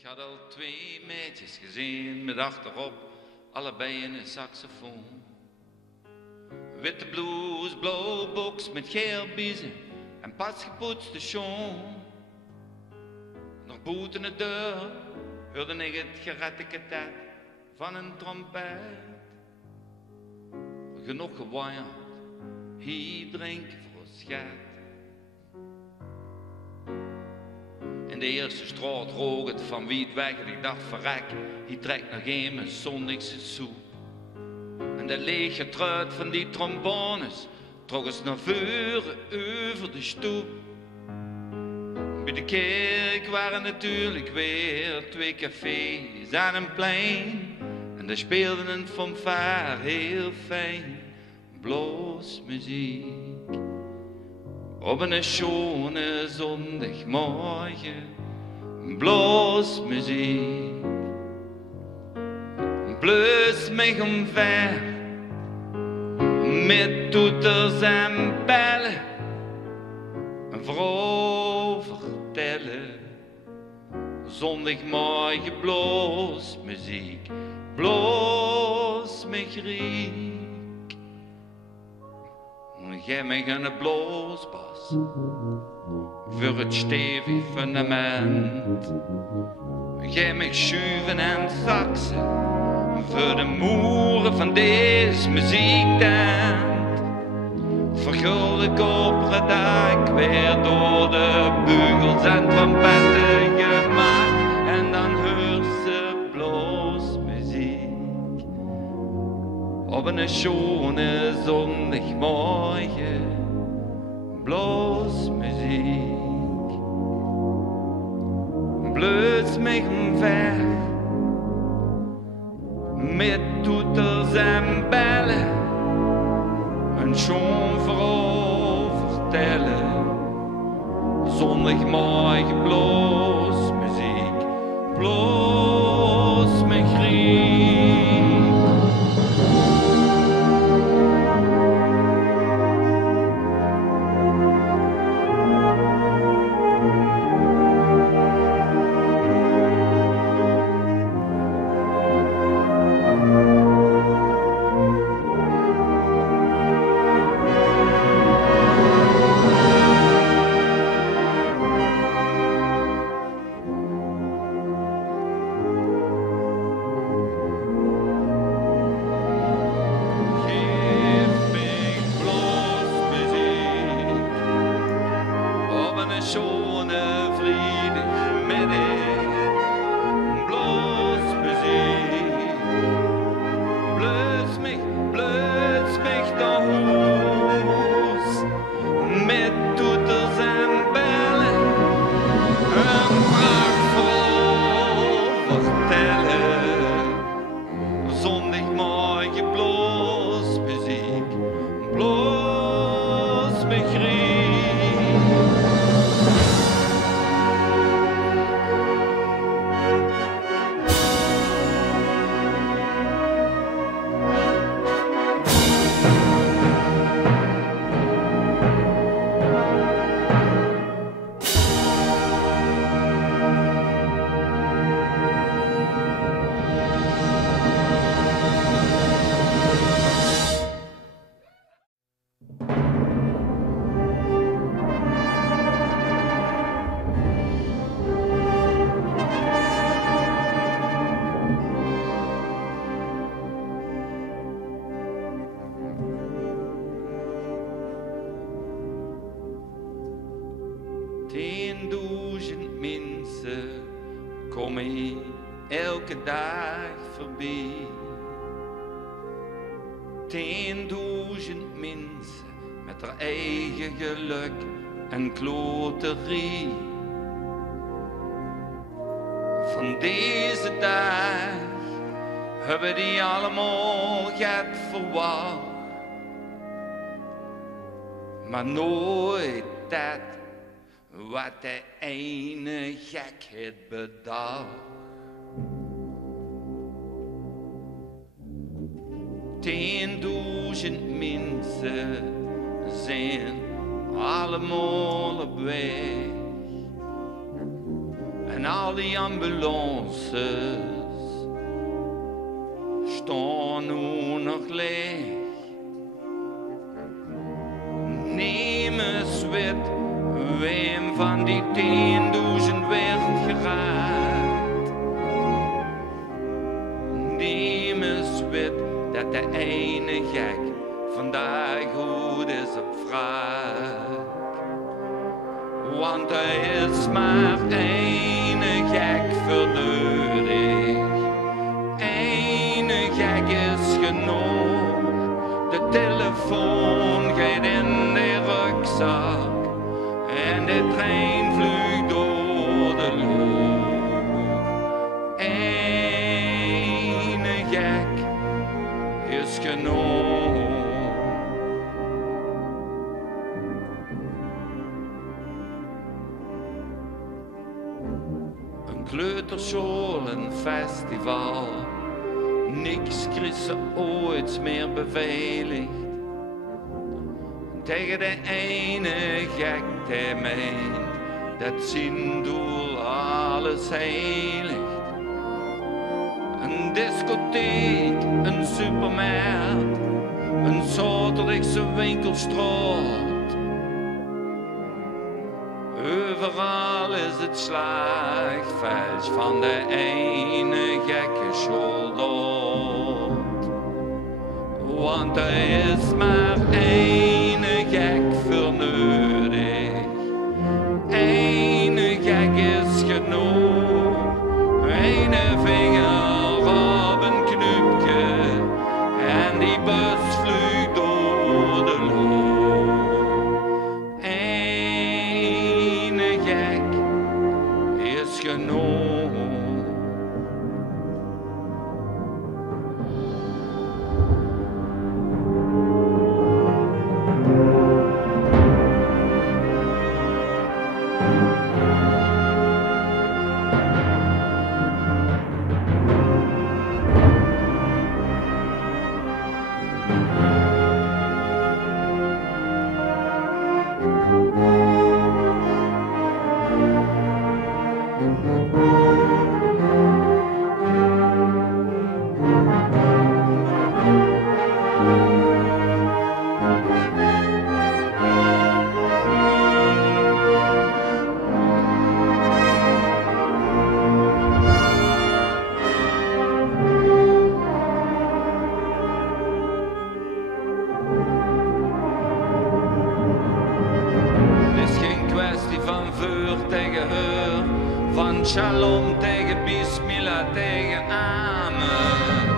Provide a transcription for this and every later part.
Ik had al 2 meisjes gezien met achterop allebei een saxofoon. Witte blouse, blauwe box met geel biezen en pas gepoetste schoen. Nog buiten de deur hoorde ik het geratteketet van een trompet. Genoeg gewaaid, hier drinken voor schat. In de eerste straat rook het van wiet weg en ik dacht verrek, hier trekt nog een mijn zondagse soep. En de lege truit van die trombones trok eens naar voren over de stoep. Bij de kerk waren natuurlijk weer 2 cafés aan een plein. En daar speelden een fanfare heel fijn, bluesmuziek. Op een schone zondagmorgen, bluesmuziek. Blues mij omver, met toeters en bellen. Een vrouw vertellen, zondagmorgen bluesmuziek. Bloos mij riek. Geef mij een bloosbas voor het stevig fundament. Geef mij schuiven en saxen voor de moeren van deze muziektent. Vergulde koperen dak weer door de bugels en trompetten gemaakt. En dan hoort ze bluesmuziek op een schone zondagmorgen. Bluesmuziek. Blues mij omver met toeters en bellen. Een schoon vrouw vertellen. Zondagmorgen bluesmuziek. Blues mij griep. Mensen komen elke dag voorbij. 10.000 mensen met haar eigen geluk en kloterie. Van deze dag hebben die allemaal gehad verwacht, maar nooit dat wat de ene gek het bedacht. 10.000 mensen zijn allemaal op weg. En al die ambulances staan nu nog leeg. Niemand weet wem van die 10.000 werd geraakt. Niemand weet dat de ene gek vandaag goed is op wraak. Want er is maar één gek voor nodig. Eén gek is genoeg. De telefoon gaat in de rugzak. En de trein vliegt door de lucht. Eén gek is genoeg. Een kleuterschool, een festival. Niks kreeg ze ooit meer beveiligd. Tegen de ene gek die meent dat zijn doel alles heiligt. Een discotheek, een supermarkt, een zaterdagse winkelstraat. Overal is het slagveld van de ene gekke soldaat. Want er is maar één gek voor nodig. Eén gek is genoeg. Eén vinger op een knopje en die bus vliegt door de lucht. Eén gek is genoeg. Van shalom tegen bismillah tegen amen.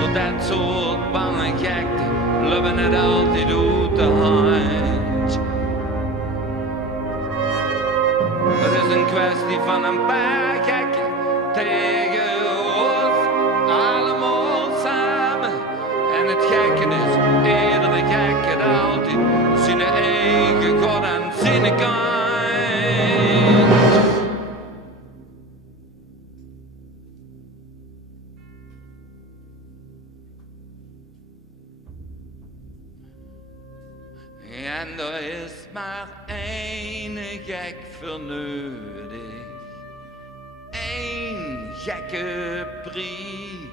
Door dat soort bange gekte lopen het altijd uit de hand. Het is een kwestie van een paar gekken tegen ons allemaal samen. En het gekke is, iedere gek het altijd zijn eigen God aan zijn kant. En er is maar één gek voor nodig. Eén gekke prie.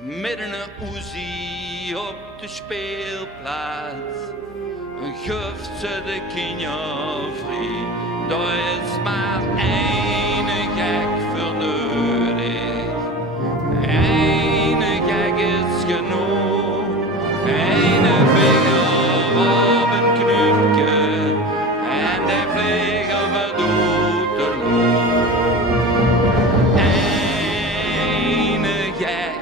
Met een Uzi op de speelplaats. Geeft ze de kinderen vrij. Er is maar één gek voor nodig. Eén gek is genoeg. Eén vinger op een knufje en de vliegen verdoet de lucht. Ene gek,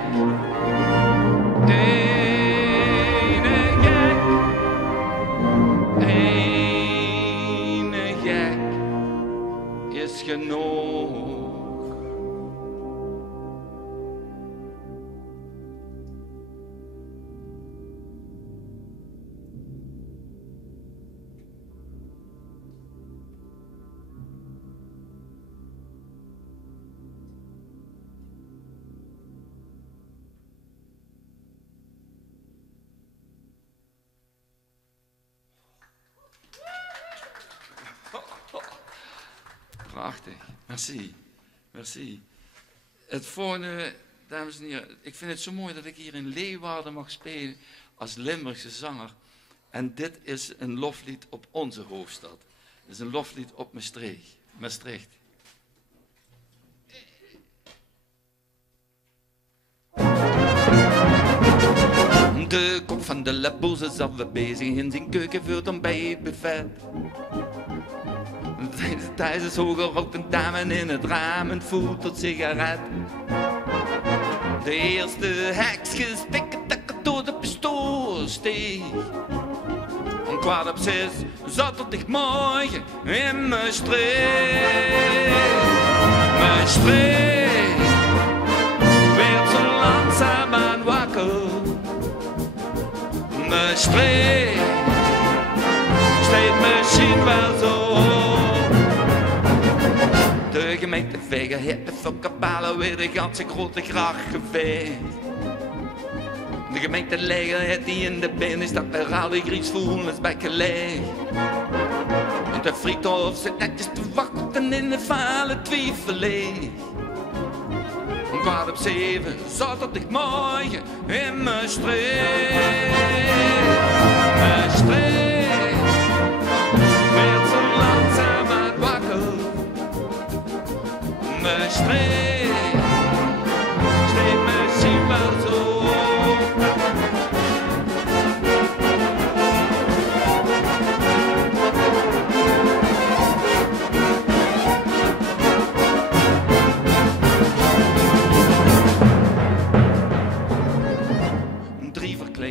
ene gek is genoeg. Prachtig, merci. Merci. Het volgende, dames en heren, ik vind het zo mooi dat ik hier in Leeuwarden mag spelen als Limburgse zanger. En dit is een loflied op onze hoofdstad. Het is een loflied op Maastricht. De kok van de Laboes is alweer bezig in zijn keuken voor het ontbijtbuffet. Thuis is hoger rookt een dame in het raam en voelt tot sigaret. De eerste hekjes tikken door de pistool steeg. Om 5:15 zaterdagmorgen in Maastricht. Maastricht werd zo langzaamaan wakker. Maastricht steekt misschien wel zo. De gemeente Vega heeft de fuckabalen weer de ganse grote gracht geveegd. De gemeente leger heeft die in de binnenstad weer al die griesvoelens weggelegd. Want de friethof zit netjes te wachten in de vale twijfeleeg. Om 6:15 zaterdagmorgen in Maastricht. Maastricht werd zo langzaamaan wakker. Maastricht steekt misschien wel zo.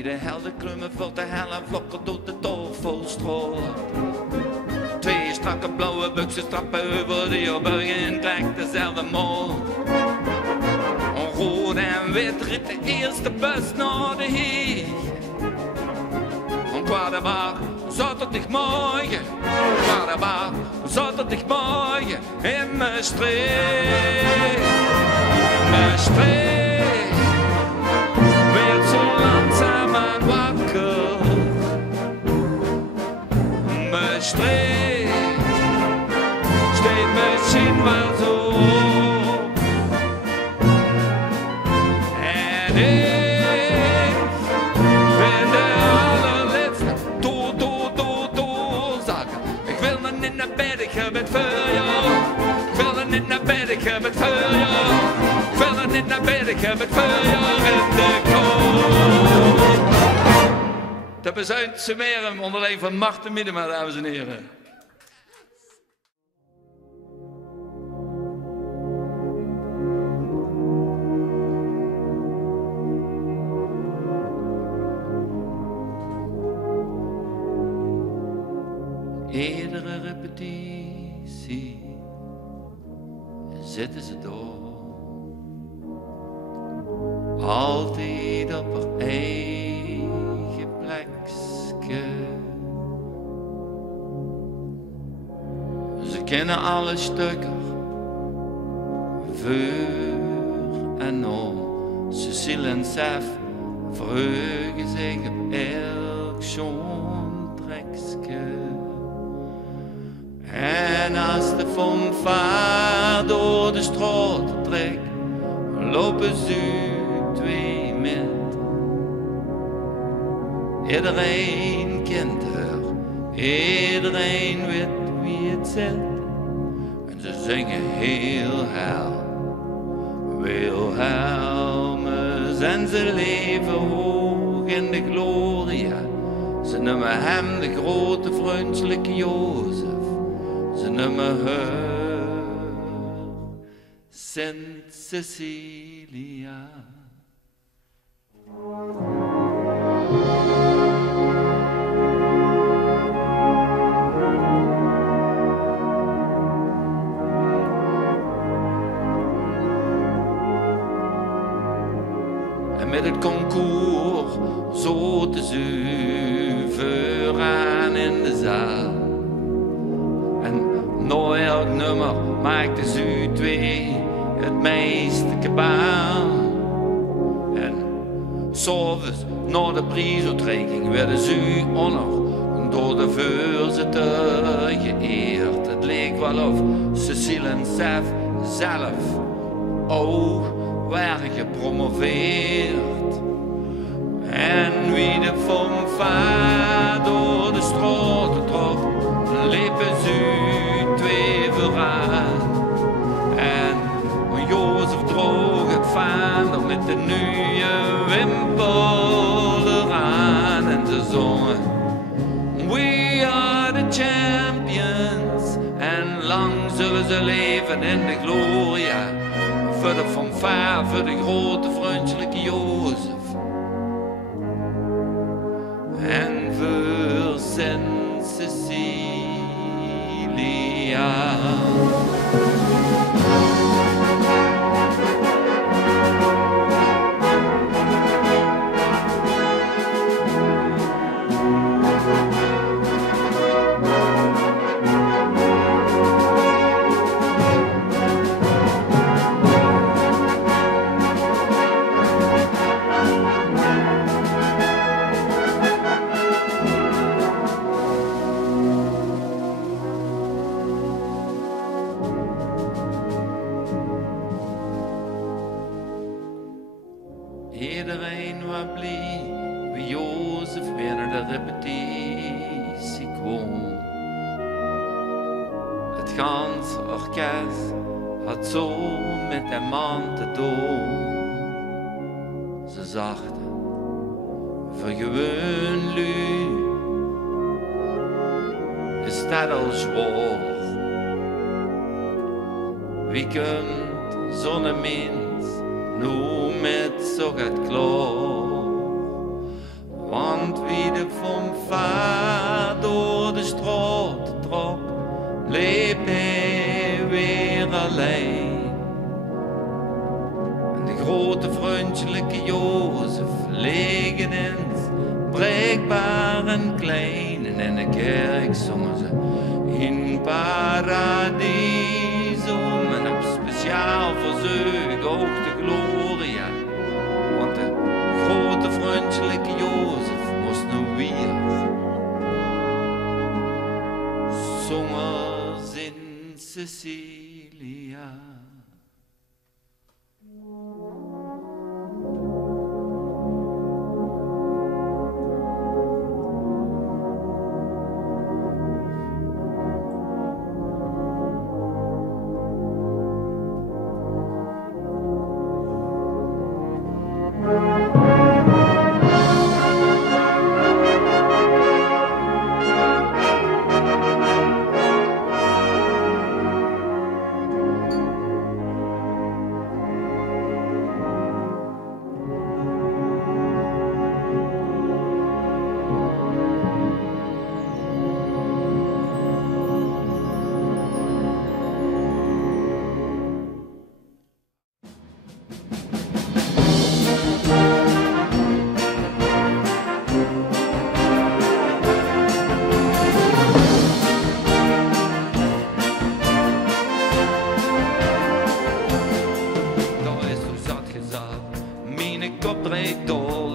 De helden klummen voor de hel en vlokken door de Toverstraat. 2 strakke blauwe buksen strappen over de Joburgen trekt dezelfde mol. Rood en wit riep de eerste bus naar de Heeg. Om 4:15 zaterdagmorgen, zaterdagmorgen in Maastricht. Maastricht werd zo langzaamaan wakker. Maastricht steekt misschien wel zo. En ik ben de allerliefste doorzakken. Ik wil nog niet naar bed, ik heb het voor jou. Ik wil nog niet naar bed, ik heb het voor jou. Ik wil nog niet naar bed, ik heb het voor jou in de koop. De bezuint Sumerum onder leiding van Marten Miedema, dames en heren. Iedere repetitie zitten ze door. Altijd op haar eigen plekje. Ze kennen alle stukken voor en na. Cecile en Sef verheugen zich op elk zo'n trekje. En als de fanfare door de straat trekt, lopen ze 2 met. Iedereen kent haar, iedereen weet wie het zit. En ze zingen heel hel, Wilhelmus. En ze leven hoog in de gloria. Ze noemen hem de grote vriendelijke Jozef. Ze noemen haar Sint Cecilia. En met het concours zo te zuiver aan in de zaal. Na elk nummer maakte ze 2 het meeste kabaal. En s'avonds na de prijsuitreiking werden ze onder door de voorzitter geëerd. Het leek wel of Cecile en Sef zelf ook werd gepromoveerd. En wie de van vaar door de straten trok, liepen ze twee vooraan. En Jozef droeg het vaandel met de nieuwe wimpel eraan. En ze zongen, we are the champions. En lang zullen ze leven in de gloria. Voor de fanfare, voor de grote vriendelijke Jozef. En voor Sint Cecilia. Iedereen was blij wie Jozef weer naar de repetitie kwam. Het ganse orkest had zo met de man te doen. Ze zachten voor gewoon lui is dat al zwaar. Wie komt zo'n mens nu met zo gaat klaar? Want wie de van vaar door de straat trok, bleef hij weer alleen. En de grote vriendelijke Jozef leeg ineens, breekbaar en klein. En in de kerk zongen ze in paradisum. En op speciaal voor ze ook de gloria. Want de grote vriendelijke Jozef moest nu weer zongen in Cecilia.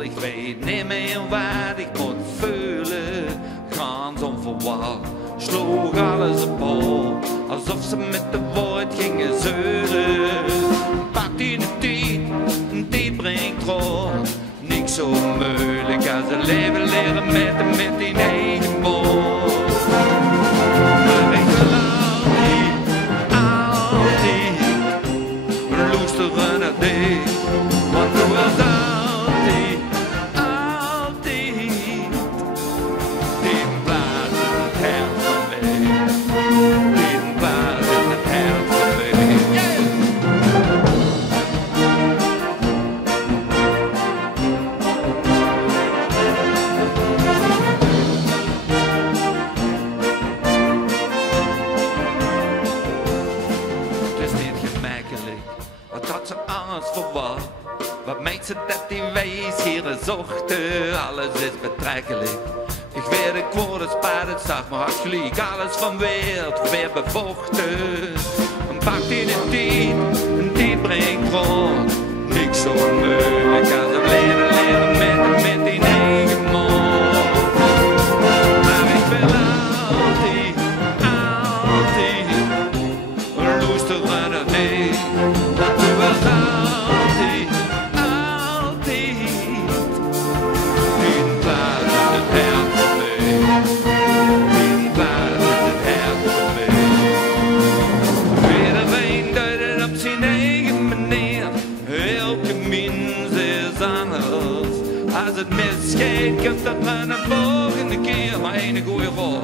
Ik weet niet meer wat ik moet voelen. Gans onverwacht sloeg alles op hol, alsof ze met de woord gingen zeuren. Pakt in de tijd, een tijd brengt rond. Niks zo moeilijk als een leven leren met die eigen mond. Maar ik wil altijd luisteren naar dit, want du was wat meent ze dat die wijs hier zochten? Alles is betrekkelijk. Ik weet ik word het spaar het zag, maar had gelijk alles van weer bevochten. Een pak in een tijd brengt rond. Niks zo moeilijk als een leren met die eigen mond. Maar ik wil altijd luisteren naar dit. het misgeet, komt dat naar de volgende keer. Maar één goeie raad.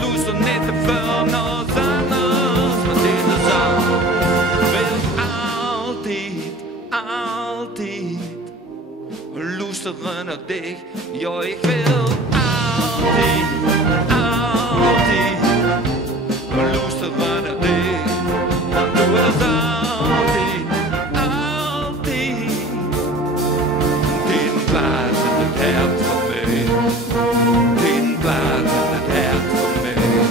Luister niet te veel naar ons anders, want deze zaak wil altijd, altijd luisteren naar dich. Ja, ik wil altijd, altijd luisteren naar dich. Want du wilt altijd, altijd den plaats in het hart van mij. Den plaats in het hart van mij.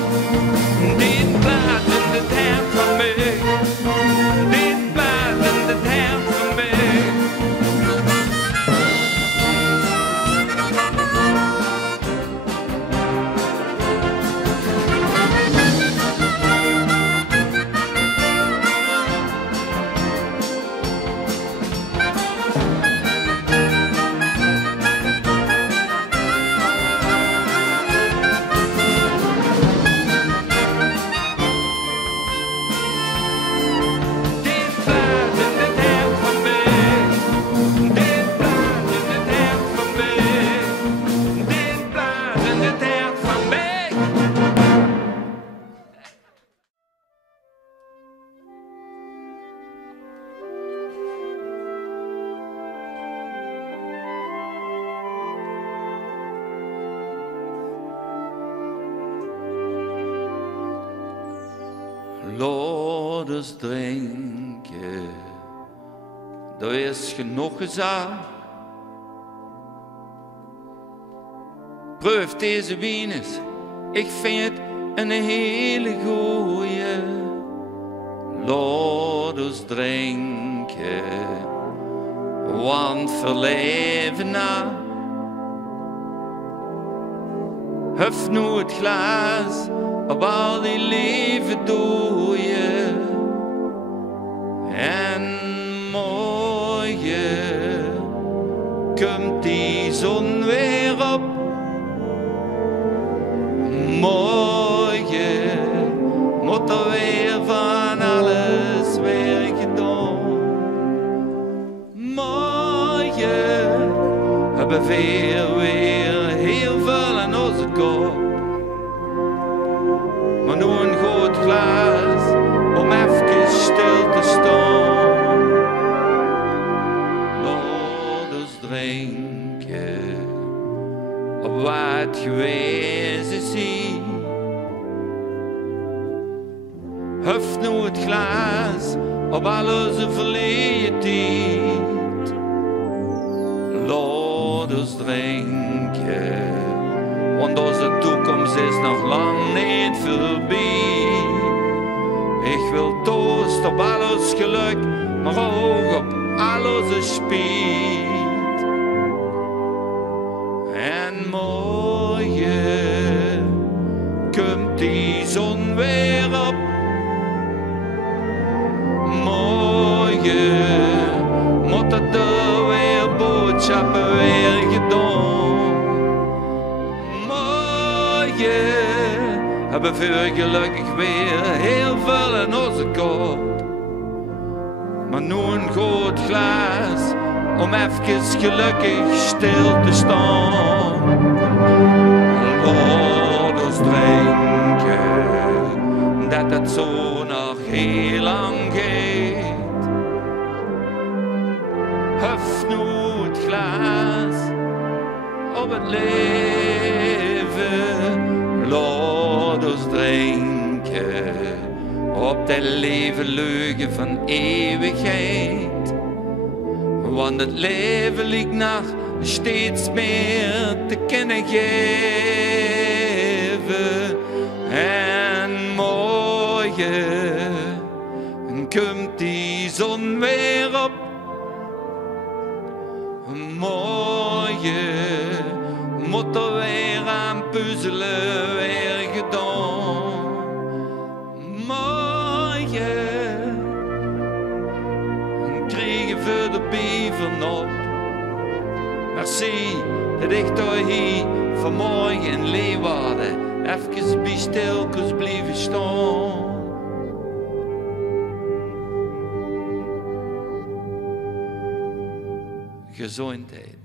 Den plaats in het hart van mij. Den plaats in het hart van mij. Laat ons drinken, er is genoeg gezag. Proef deze wijn eens, ik vind het een hele goeie. Laat ons drinken, want verleven na. Huf nu het glas op al die lieve dooien. En morgen komt die zon weer op. Morgen moet er weer van alles weer gedaan. Morgen hebben we weer heel veel aan onze kop. Maar nu een groot glas om even stil te staan. Laat ons drinken op wat geweest is. Huf nu het glas op al onze verleden tijd. Laat ons drinken, want onze toekomst is nog lang niet voorbij. Ik wil toost op al ons geluk, maar ook op al onze spijt. En morgen komt die zon weer op. Morgen moet het er weer boodschappen weer gedaan. Morgen hebben we gelukkig weer heel veel in onze kop. Maar nu een groot glas om even gelukkig stil te staan. Laat ons drinken dat het zo nog heel lang gaat. Huf nu het glas op het leven. Laat ons drinken op de leven leugen van eeuwigheid. Want het leven ligt nog steeds meer te kennen geven. En morgen komt die zon weer op. Morgen moet er weer aan puzzelen weer gedaan. Morgen krijgen we de bieven op. Merci dat ik daar hier vanmorgen in Leeuwarden even bij stilkens blijven staan. Gezondheid.